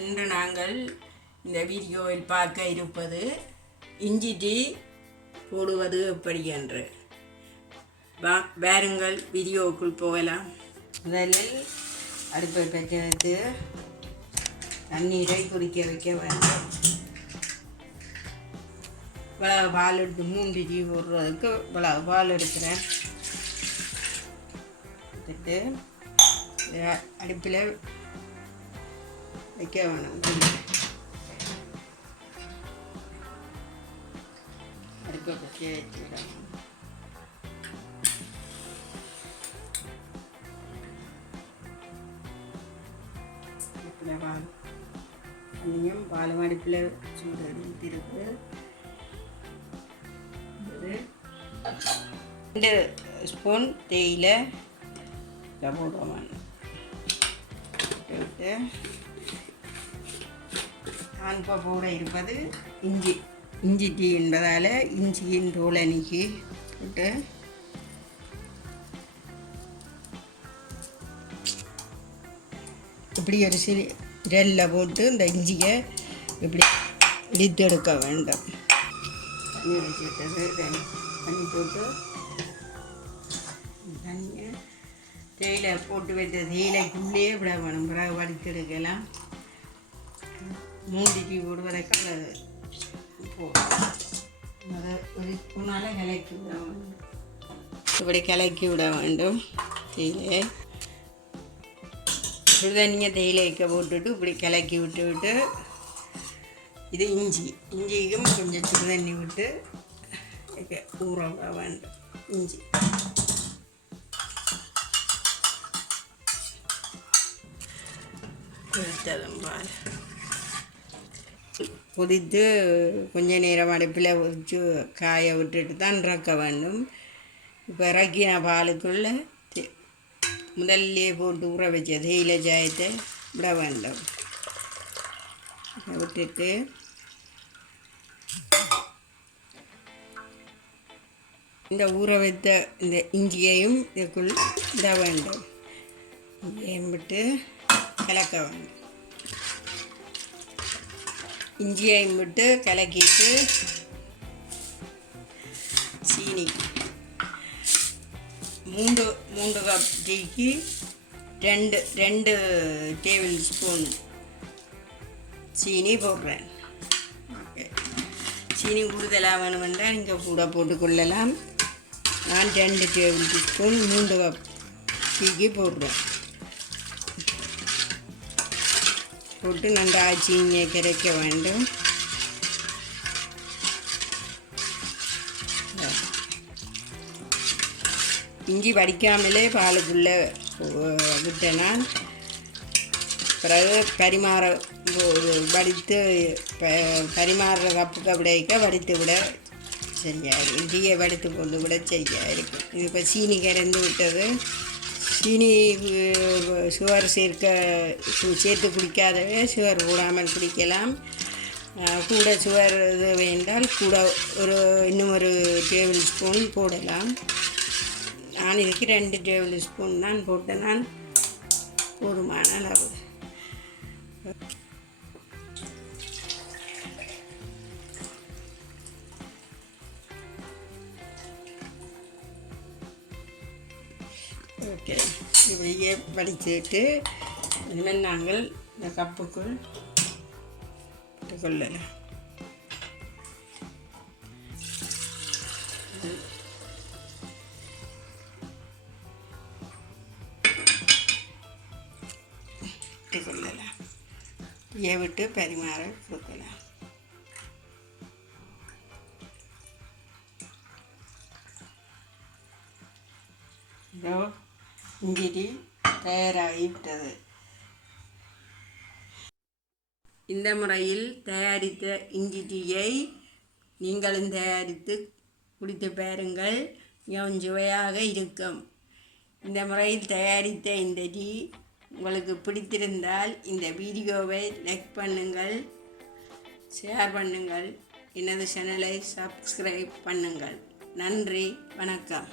இன்று நாங்கள் இந்த வீடியோவில் பார்க்க இருப்பது இஞ்சி டீ போடுவது எப்படி என்று. வாருங்கள் வீடியோவுக்குள் போகலாம். முதலில் அடுப்பை பற்ற வைத்து தண்ணீரை கொதிக்க வைக்க வேண்டும். இவ்வளவு பால் எடுத்து 3 டீ போடுறதுக்கு இவ்வளவு பால் எடுக்கிறேன். எடுத்துட்டு அடுப்பில் வைக்க வேணும். அடுப்பை பற்றி வச்சுக்கிறேன். அடுப்பில் பால் தண்ணியும் பாலும் அடுப்பில் சூடு இருக்கு. 2 ஸ்பூன் தேயிலை போடுவோம். விட்டு நான் இப்போ போட இருப்பது இஞ்சி டீ என்பதால் இஞ்சியின் தோலை நீக்கி போட்டு இப்படி ஒரு விரலில் போட்டு இந்த இஞ்சியை இப்படி இடித்தெடுக்க வேண்டும். தண்ணி வச்சுட்டது தண்ணி போட்டு தண்ணியை தேயிலை போட்டு வைத்த தேயிலைக்குள்ளேயே விட வேணும். பிறகு வடித்தெடுக்கலாம். 3 டீ போடுவதற்கு அதை ஒரு ஸ்பூனால் கிளக்கி விட வேண்டும். இப்படி கிளக்கி விட வேண்டும். தேயிலை சுடுதண்ணியை தேயிலைக்க போட்டுவிட்டு இப்படி கிளக்கி விட்டு இது இஞ்சிக்கும் கொஞ்சம் சுடுதண்ணி விட்டு ஊற விட வேண்டும். இஞ்சி பால் கொதித்து கொஞ்ச நேரம் அடுப்பில் வச்சு காய விட்டுட்டு தான் இறக்க வேண்டும். இப்போ இறக்கின பாலுக்குள்ளே முதல்லே போட்டு ஊற வச்ச தேயிலை சாயத்தை விட வேண்டும். விட்டுட்டு இந்த ஊற வைத்த இந்த இஞ்சியையும் இதுக்குள் விட வேண்டும். இஞ்சியையும் விட்டு கலக்க வேண்டும். இஞ்சியையும் விட்டு கலக்கிட்டு சீனி 3 கப் டீக்கு 2 டேபிள் ஸ்பூன் சீனி போடுறேன். ஓகே, சீனி கூடுதலாக வேணுமென்றால் நீங்கள் கூட போட்டுக்கொள்ளலாம். நான் 2 டேபிள் ஸ்பூன் 3 கப் டீக்கு போடுறேன். போட்டு நன்றாக சீனியை கரைக்க வேண்டும். இஞ்சி வடிக்காமலே பாலுக்குள்ளே விட்டேனால் பிறகு வடித்து பரிமாறுற கப்புக்கு அப்படிக்க வடித்து விட சரியாக இஞ்சியை வடித்து கொண்டு விட சரியாக இருக்கும். இது இப்போ சீனி கரைந்து விட்டது. சீனி சுகர் சேர்த்து குடிக்காதவே சுகர் போடாமல் குடிக்கலாம். கூட சுகர் இது வேண்டால் கூட இன்னும் ஒரு டேபிள் ஸ்பூன் போடலாம். நான் இதுக்கு 2 டேபிள் ஸ்பூன் தான் போட்டேன். நான் போதுமான அளவு. ஓகே, இப்படியே வடிச்சுட்டு இனிமேல் நாங்கள் இந்த கப்புக்குள் கொள்ளலாம். கொள்ளலாம். இதை விட்டு பரிமாற கொடுக்கலாம். இதோ இஞ்சி டீ தயாராகிவிட்டது. இந்த முறையில் தயாரித்த இஞ்சி டீயை நீங்களும் தயாரித்து குடித்து பாருங்கள். மிகவும் சுவையாக இருக்கும். இந்த முறையில் தயாரித்த இந்த டீ உங்களுக்கு பிடித்திருந்தால் இந்த வீடியோவை லைக் பண்ணுங்கள், ஷேர் பண்ணுங்கள், எனது சேனலை சப்ஸ்கிரைப் பண்ணுங்கள். நன்றி, வணக்கம்.